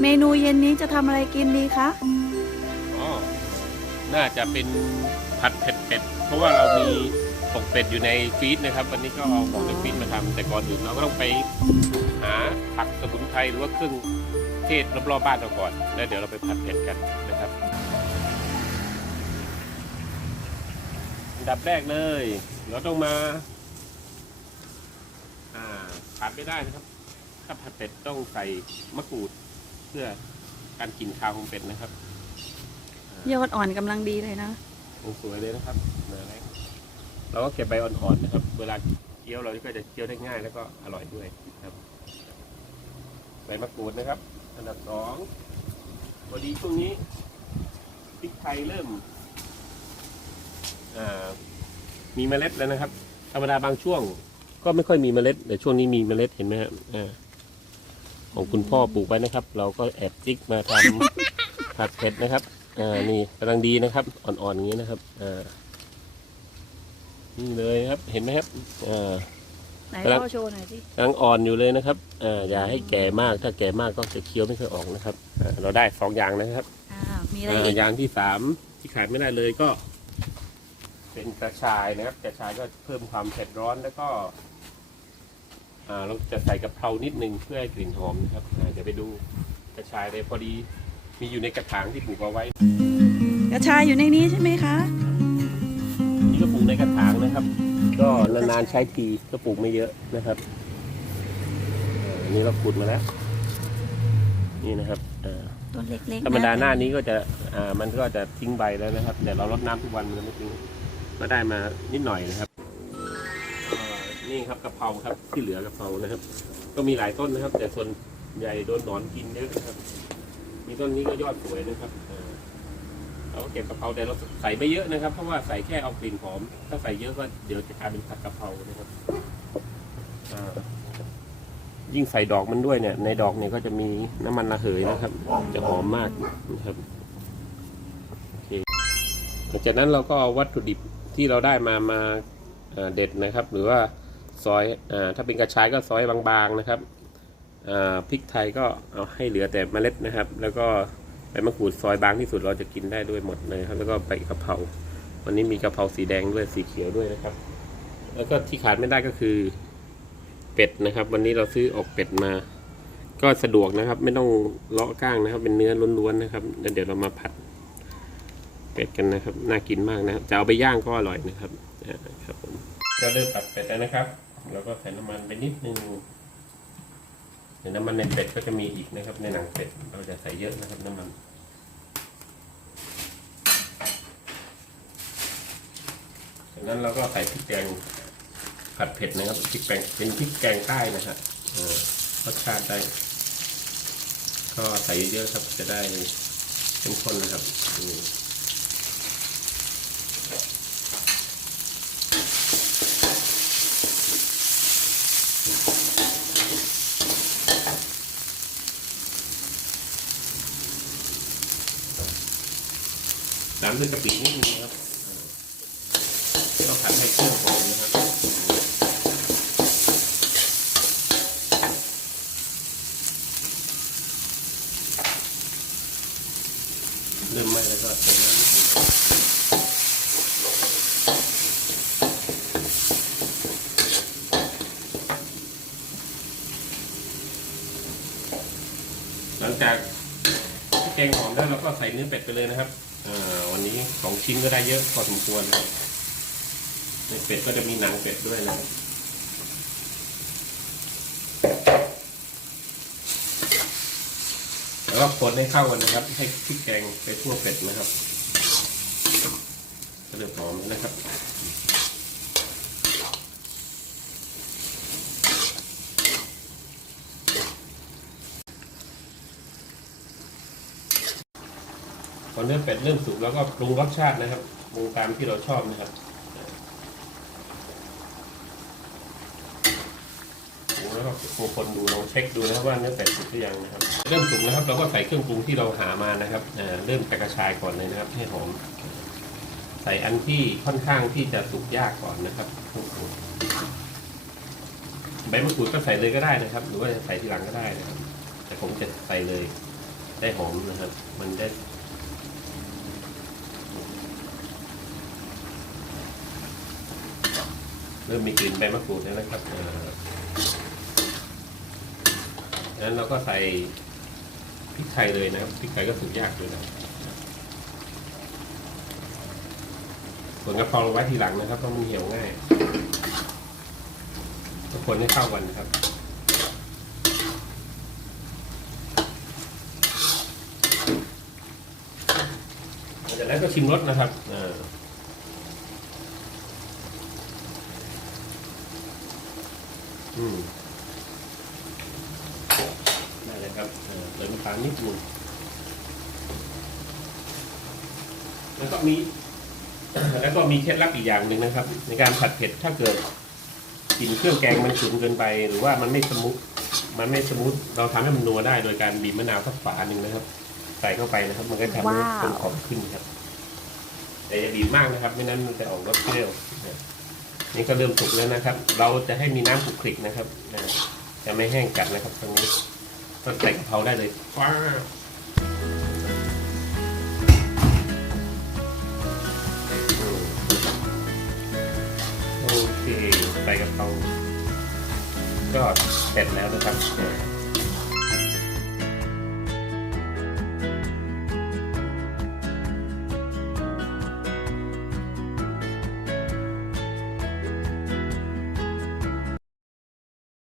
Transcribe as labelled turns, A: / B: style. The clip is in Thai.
A: เมนูเย็นนี้จะทำอะไรกินดีคะ
B: อ๋อ น่าจะเป็นผัดเผ็ดเป็ด เพราะว่าเรามีตกเป็ดอยู่ในฟีดนะครับ วันนี้ก็เอาของในฟีดมาทำแต่ก่อนอื่นเราก็ต้องไปหาผักสมุนไพรหรือว่าเครื่องเทศรอบๆบ้านเราก่อน แล้วเดี๋ยวเราไปผัดเผ็ดกันนะครับอันดับแรกเลย เราต้องมา อ่าขาดไม่ได้นะครับ ถ้าผัดเป็ดต้องใส่มะกรูด เพื่อการกลิ่นคาวของเป็ดนะครับ
A: ยอดอ่อนกำลังดีเลยนะ
B: โอ้สวยเลยนะครับมาแล้วเราก็เก็บใบอ่อนๆนะครับ เวลาเคี้ยวเราก็จะเคี้ยวได้ง่ายแล้วก็อร่อยด้วยครับใบมะกรูดนะครับ อันดับสองพอดีช่วงนี้พริกไทยเริ่มอ่ามีเมล็ดแล้วนะครับ ธรรมดาบางช่วง ก็ไม่ค่อยมีเมล็ดแต่ช่วงนี้มีเมล็ดเห็นไหมครับอ่า ของคุณพ่อปลูกไว้นะครับ เราก็แอบจิกมาทำผัดเผ็ดนะครับอ่านี่กำลังดีนะครับ อ่อนๆอย่างนี้นะครับอ่านี่เลยครับเห็นไหมครับอ่า
A: ไหน
B: ครับ
A: พ่อโชว์หน่อยสิ
B: กำลังอ่อนอยู่เลยนะครับอ่าอย่าให้แก่มากถ้าแก่มากก็จะเคี้ยวไม่ค่อยออกนะครับอ่าเราได้สองอย่างนะครับ
A: อ่ามีอะไร
B: อ่า
A: อีก
B: อย่างที่สามที่ขายไม่ได้เลยก็ เป็นกระชายนะครับ กระชายก็เพิ่มความเผ็ดร้อนแล้วก็อ่า เราจะใส่กะเพรานิดนึงเพื่อให้กลิ่นหอมนะครับอ่าเดี๋ยวไปดูกระชายเลยพอดีมีอยู่ในกระถางที่ปลูกเอาไว้
A: กระชายอยู่ในนี้ใช่ไหมคะ
B: นี่ก็ปลูกในกระถางนะครับ ก็นานๆใช้ทีก็ปลูกไม่เยอะนะครับอ่าอันนี้เราขุดมาแล้ว นี่นะครับอ่า
A: ต้นเล็กๆ
B: ธรรมดาหน้าะนี้ก็จะอ่ามันก็จะทิ้งใบแล้วนะครับแต่เรารดน้ำทุกวันมันก็ไม่ทิ้งก็ได้มานิดหน่อยนะครับอ่า นี่ครับกะเพราครับที่เหลือกะเพรานะครับ ก็มีหลายต้นนะครับ แต่ส่วนใหญ่โดนหนอนกินเยอะนะครับ มีต้นนี้ก็ยอดสวยนะครับเราก็เก็บกะเพราแต่เราใส่ไม่เยอะนะครับ เพราะว่าใส่แค่เอากลิ่นหอม ถ้าใส่เยอะก็เดี๋ยวจะกลายเป็นผัดกะเพรานะครับยิ่งใส่ดอกมันด้วยเนี่ย ในดอกเนี่ยก็จะมีน้ำมันระเหยนะครับ จะหอมมากนะครับโอเคหลังจากนั้นเราก็เอาวัตถุดิบที่เราได้มามาเด็ดนะครับ หรือว่า ซอยอาถ้าเป็นกระชายก็ซอยบางๆนะครับอ่าพริกไทยก็เอาให้เหลือแต่เมล็ดนะครับ แล้วก็ใบมะกรูดซอยบางที่สุดเราจะกินได้ด้วยหมดเลยครับ แล้วก็ใบกะเพราวันนี้มีกะเพราสีแดงด้วยสีเขียวด้วยนะครับ แล้วก็ที่ขาดไม่ได้ก็คือเป็ดนะครับ วันนี้เราซื้อออกเป็ดมา ก็สะดวกนะครับ ไม่ต้องเลาะก้างนะครับ เป็นเนื้อล้วนๆนะครับแล้วเดี๋ยวเรามาผัด เป็ดกันนะครับ น่ากินมากนะครับจะเอาไปย่างก็อร่อยนะครับอ่าครับผมก็เริ่มผัดเป็ดแล้วนะครับ แล้วก็ใส่น้ำมันไปนิดนึงเดี๋ยวน้ำมันในเป็ดก็จะมีอีกนะครับ ในหนังเป็ดเราจะใส่เยอะนะครับน้ำมันจากนั้นเราก็ใส่พริกแกงผัดเผ็ดนะครับพริกแกงเป็นพริกแกงใต้นะฮะรสชาติได้ ก็ใส่เยอะๆครับจะได้เข้มข้นนะครับ อืมตามด้วยกะปินิดนึงครับต้องผัดให้เครื่องหอมนะครับเริ่มไหม้แล้วก็ใส่น้ำนิดนึงหลังจากแกงหอมแล้วเราก็ใส่เนื้อเป็ดไปเลยนะครับ วันนี้สองชิ้นก็ได้เยอะพอสมควรในเป็ดก็จะมีหนังเป็ดด้วยนะครับแล้วก็คนให้เข้ากันนะครับ ให้พริกแกงไปทั่วเป็ดนะครับก็เริ่มหอมแล้วนะครับ อเนื้อเป็ดเริ่มสุกแล้วก็ปรุงรสชาตินะครับปรุงตามที่เราชอบนะครับแล้วก็คนดูลองเช็คดูนะครับว่าเนื้อเป็ดสุกหรือยังนะครับ เริ่มสุกนะครับ เราก็ใส่เครื่องปรุงที่เราหามานะครับเริ่มกกระชายก่อนเลยนะครับ ให้หอมใส่อันที่ค่อนข้างที่จะสุกยากก่อนนะครับใบมะกรูดก็ใส่เลยก็ได้นะครับ หรือว่าใส่ทีหลังก็ได้นะครับ แต่ผมจะใส่เลยได้หอมนะครับ มันได้ เริ่มมีกลิ่นใบมะกรูดแล้วนะครับอ่างั้นเราก็ใส่พริกไทยเลยนะพริกไทยก็สุดยากเลยนะส่วนกระเพราไว้ทีหลังนะครับเพราะมันเหี่ยวง่ายก็คนให้เข้ากันนะครับหลังจากนั้นก็ชิมรสนะครับอ่า อืมได้เลยครับเออเติมน้ำตาลนิดนึงแล้วก็มี แล้วก็มีเคล็ดลับอีกอย่างหนึ่งนะครับ ในการผัดเผ็ดถ้าเกิดกลิ่นเครื่องแกงมันฉุนเกินไป หรือว่ามันไม่สมูทมันไม่สมูทเราทำให้มันนัวได้โดยการบีบมะนาวสักฝาหนึ่งนะครับ ใส่เข้าไปนะครับ มันก็จะทำให้
A: ว้าว
B: เป็นหอมขึ้นครับ แต่อย่าบีบมากนะครับ ไม่นั้นมันจะออกรสเปรี้ยว นี่ก็เริ่มสุกแล้วนะครับ เราจะให้มีน้ำคลุกคลิกนะครับนะจะไม่แห้งกัดนะครับตรงนี้ก็ใส่กะเพราได้เลยว้าโอเคใส่กะเพราก็เสร็จแล้วนะครับ